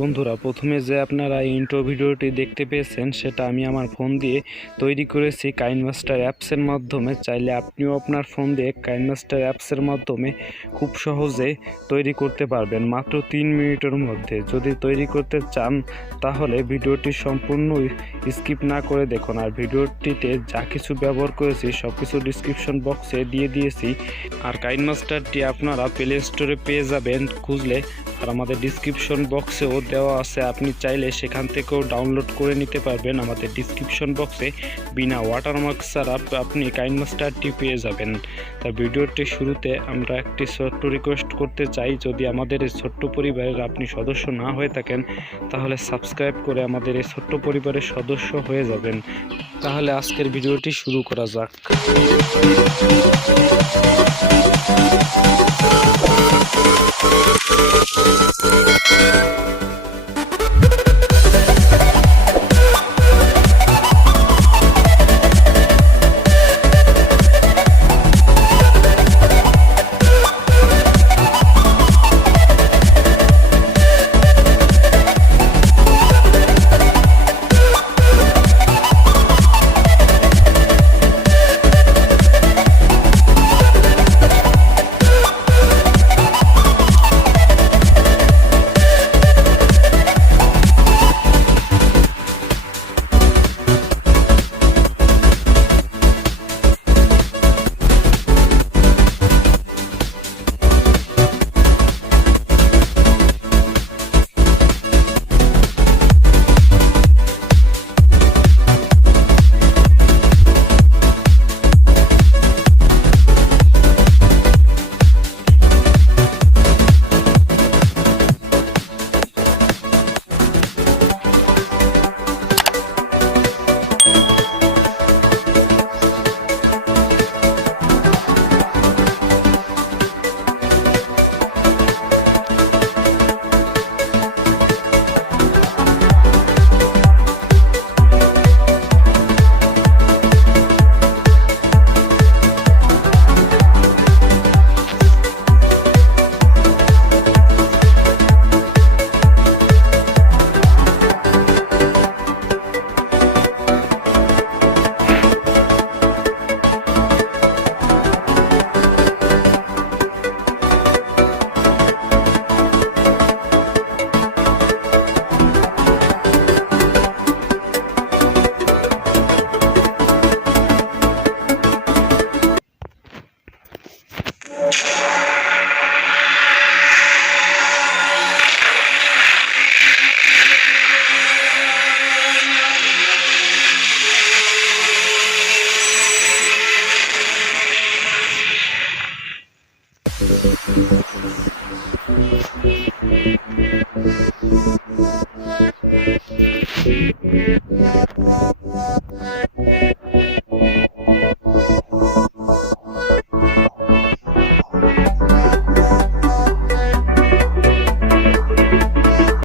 বন্ধুরা, প্রথমে যে আপনারা ইন্ট্রো ভিডিওটি দেখতে পেয়েছেন সেটা আমি আমার ফোন দিয়ে তৈরি করেছি কাইনমাস্টার অ্যাপসের মাধ্যমে। চাইলে আপনিও আপনার ফোন দিয়ে কাইনমাস্টার অ্যাপসের মাধ্যমে খুব সহজে তৈরি করতে পারবেন মাত্র 3 মিনিটের মধ্যে। যদি তৈরি করতে চান তাহলে ভিডিওটি সম্পূর্ণ স্কিপ না করে দেখুন। আর ভিডিওটিতে যা কিছু ব্যবহার করেছি সব কিছু ডিসক্রিপশন বক্সে দিয়ে দিয়েছি। আর কাইনমাস্টারটি আপনারা প্লে স্টোরে পেয়ে যাবেন খুঁজলে, আর আমাদের ডিসক্রিপশন বক্সেও দেওয়া আছে। আপনি চাইলে সেখান থেকেও ডাউনলোড করে নিতে পারবেন। আমাদের ডিসক্রিপশন বক্সে বিনা ওয়াটারমার্ক ছাড়া আপনি কাইনমাস্টারটি পেয়ে যাবেন। তা ভিডিওটির শুরুতে আমরা একটি ছোট্ট রিকোয়েস্ট করতে চাই, যদি আমাদের এই ছোট্ট পরিবারের আপনি সদস্য না হয়ে থাকেন তাহলে সাবস্ক্রাইব করে আমাদের এই ছোট্ট পরিবারের সদস্য হয়ে যাবেন। তাহলে আজকের ভিডিওটি শুরু করা যাক।